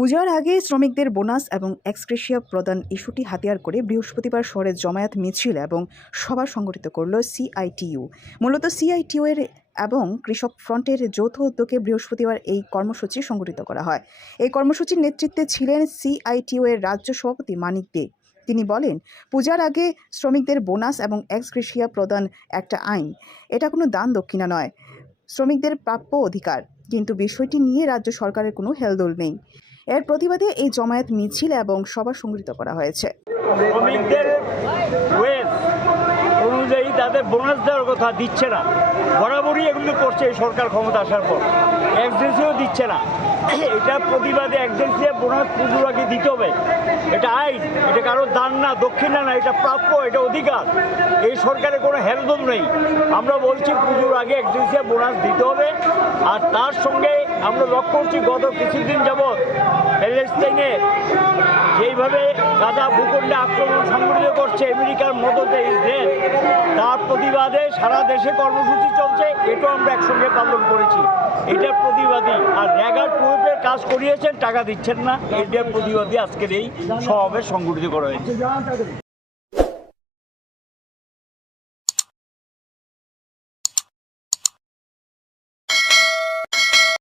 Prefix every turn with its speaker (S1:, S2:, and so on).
S1: পূজার আগে শ্রমিকদের বোনাস এবং এক্সক্রেশিয়া প্রদান ইস্যুটি হাতিয়ার করে বৃহস্পতিবার শহরে জমায়েত মিছিল এবং সভা সংগঠিত করল সিআইটিইউ। মূলত সিআইটিইউ এর এবং কৃষক ফ্রন্টের যৌথ উদ্যোগে বৃহস্পতিবার এই কর্মসূচি সংগঠিত করা হয়। এই কর্মসূচির নেতৃত্বে ছিলেন সিআইটিইউ এর রাজ্য সভাপতি মানিক দে। তিনি বলেন, পূজার আগে শ্রমিকদের বোনাস এবং এক্সগ্রেশিয়া প্রদান একটা আইন। এটা কোনো দান দক্ষিণা নয়। শ্রমিকদের প্রাপ্য অধিকার। কিন্তু বিষয়টি নিয়ে রাজ্য সরকারের কোনো হেলদোল নেই। এর প্রতিবাদে এই জমায়েত মিছিল এবং সভা সংগৃহীত করা হয়েছে।
S2: তাদের বোনাস দেওয়ার কথা দিচ্ছে না, বরাবরই এগুলো করছে এই সরকার ক্ষমতা আসার পর। এক্সেন্সিও দিচ্ছে না। এটা প্রতিবাদে এক্সেন্সিয়া বোনাস পুজোর আগে দিতে হবে। এটা আইন, এটা কারও দান না, দক্ষিণা না, এটা প্রাপ্য, এটা অধিকার। এই সরকারের কোনো হেলদোল নেই। আমরা বলছি পুজোর আগে এক্সেন্সিয়া বোনাস দিতে হবে। আর তার সঙ্গে আমরা লক্ষ্য করছি, গত কিছুদিন যাবৎ প্যালেস্টাইনে যেইভাবে গাজা ভূখণ্ডে আক্রমণ সংগঠিত করছে, আমেরিকার মদতে ইসরায়েল তার প্রতিবাদে সারা দেশে কর্মসূচি চলছে, এটাও আমরা একসঙ্গে পালন করেছি। এটার প্রতিবাদী আর র্যাগার টুয়েপের কাজ করিয়েছেন, টাকা দিচ্ছেন না। এটার প্রতিবাদী আজকের এই সমাবেশ সংগঠিত করা হয়েছে।